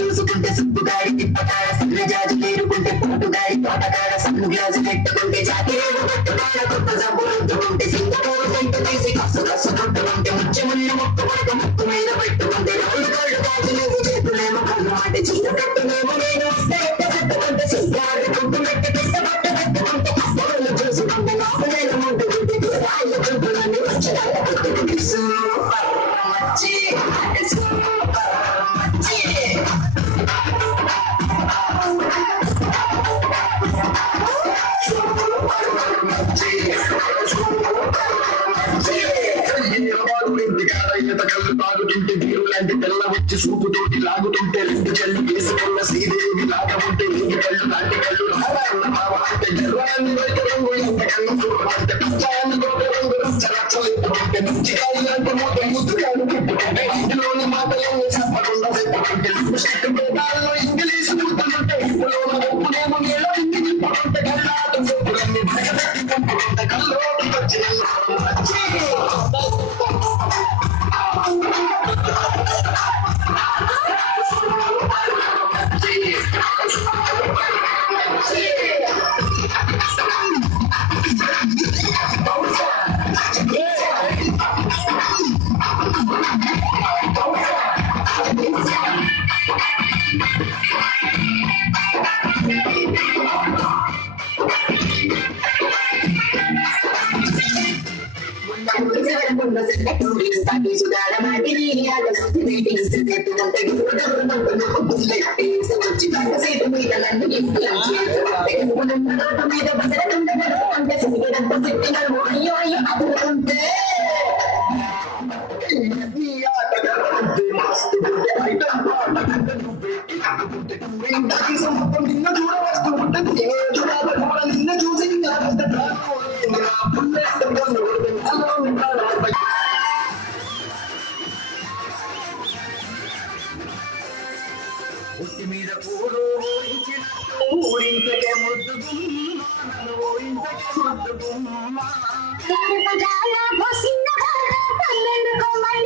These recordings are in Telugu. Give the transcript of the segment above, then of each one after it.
చూసుకుంటే సుబ్బుగాడి తిప్పకాడ సన్న జాజు లేరుకుంటే పొట్టుగాడి తోటకాడ సన్ను గ్లాజు పెట్టుకుంటే జాతిరేడు పట్టుకాడ కొత్త జబ్బు రుద్దుకుంటే సింగపూరు సెంటు తీసి కసు కసు కొట్టుకుంటే ముచ్చముళ్ళ ముక్కు పడక ముక్కు మీద పెట్టుకుంటే రెండు కళ్ళు గాజులేవు చేతులేమో కళ్ళు మాట చీర కట్టునేమో నేను వస్తే కట్టుకుంటే సిగ్గారు కుంటు పెట్టి పిస్త పట్టు పెట్టుకుంటే కష్టలు చూసుకుంటే నాకు నేను ముట్టుకుంటే రాళ్ళ చుట్టులన్నీ వచ్చాల పెట్టుకుంటే సూపర్ మచ్చి సూపర్ మచ్చి కళ్ళు తాగుతుంటే వీరు లాంటి తెల్ల వచ్చి సూపుతోటి లాగుతుంటే రెండు చెల్లి వేసుకున్న శ్రీదేవి లాగా ఉంటే నీటి కళ్ళు లాంటి కళ్ళు అంటే గర్వాన్ని రంగు ఇంతకన్నా చూడమంటే పచ్చాయాన్ని రంగు రచ్చరచ్చలేకుంటే మంచి కాళ్ళు అంటే మూత ముద్దుగాలు పెట్టుకుంటే ఇంటిలోని మాటలన్నీ చెప్పకుండా పెట్టుకుంటే పేదాల్లో ఇంగ్లీషు మూతలుంటే ఇంటిలోని ఒప్పునేమో నీళ్ళ ఇంటి నింపుకుంటే కళ్ళాటం చెప్పులన్నీ బయటపెట్టి పంపుకుంటే కల్లోకి వచ్చి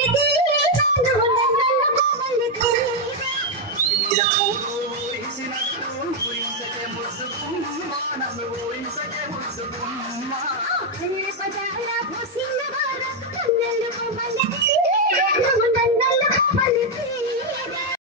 ముద్దు